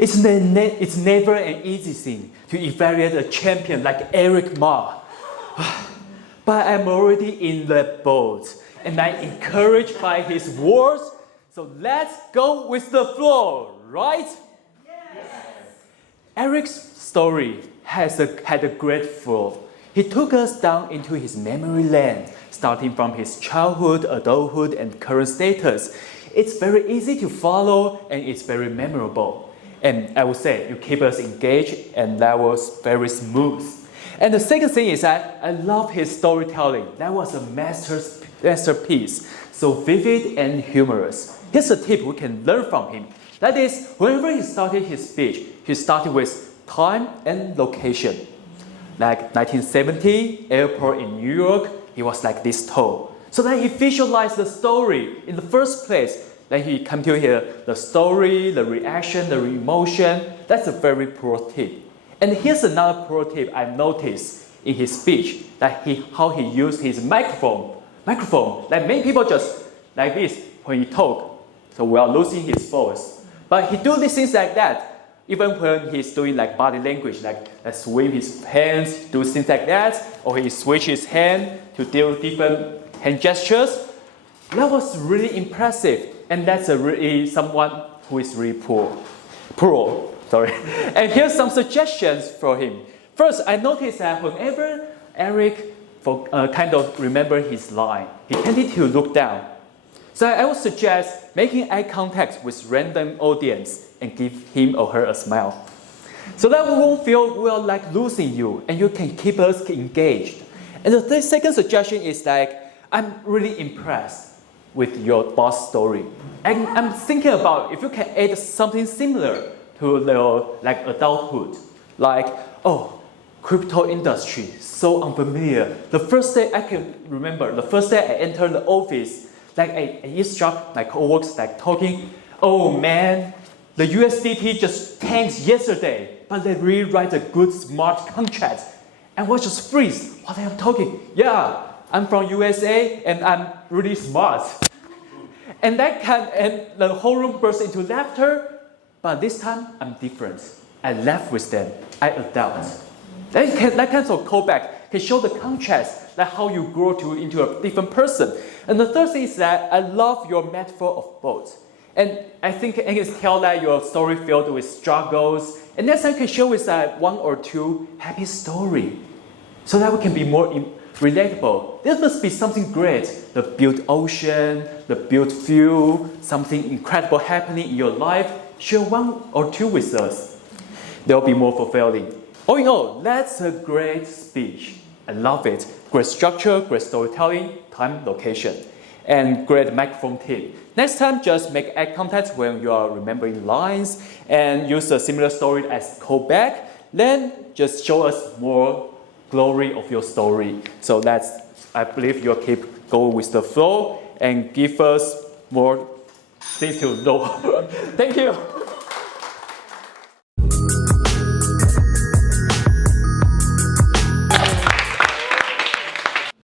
It's never an easy thing to evaluate a champion like Eric Ma. But I'm already in the boat, and I'm encouraged by his words. So let's go with the flow, right? Yes. Eric's story had a great flow. He took us down into his memory lane, starting from his childhood, adulthood, and current status. It's very easy to follow, and it's very memorable. And I would say you keep us engaged, and that was very smooth. And the second thing is that I love his storytelling. That was a masterpiece, so vivid and humorous. Here's a tip we can learn from him. That is, whenever he started his speech, he started with time and location. Like 1970, airport in New York, he was like this tall. So then he visualized the story in the first place. Then he come to hear the story, the reaction, the emotion. That's a very pro tip. And here's another pro tip I noticed in his speech, that how he used his microphone. Like many people just like this when he talk. So we are losing his voice. But he do these things like that. Even when he's doing like body language, like swing his hands, do things like that, or he switch his hand to do different hand gestures. That was really impressive. And that's really someone who is really pro. And here's some suggestions for him. First, I noticed that whenever Eric kind of remembered his line, he tended to look down. So I would suggest making eye contact with random audience and give him or her a smile. So that we won't feel we are like losing you, and you can keep us engaged. And the second suggestion is like, I'm really impressed with your boss story. And I'm thinking about if you can add something similar to the like adulthood, like, oh, crypto industry, so unfamiliar. The first day I can remember, the first day I entered the office, like I eavesdropped my co-workers like talking, oh man, the USDT just tanked yesterday, but they really write a good smart contract. And I just freeze while I'm talking. Yeah, I'm from USA and I'm really smart. And the whole room burst into laughter. But this time I'm different. I laugh with them. I adapt. That kind of callback can show the contrast, like how you grow into a different person. And the third thing is that I love your metaphor of both. And I think I can tell that your story filled with struggles. And next time you can show with one or two happy story, so that we can be more relatable. There must be something great. The built ocean, the built view, something incredible happening in your life. Share one or two with us. They'll be more fulfilling. All in all, that's a great speech. I love it. Great structure, great storytelling, time, location, and great microphone tip. Next time, just make eye contact when you are remembering lines and use a similar story as callback. Then just show us more glory of your story. So I believe you'll keep going with the flow and give us more things to know. Thank you.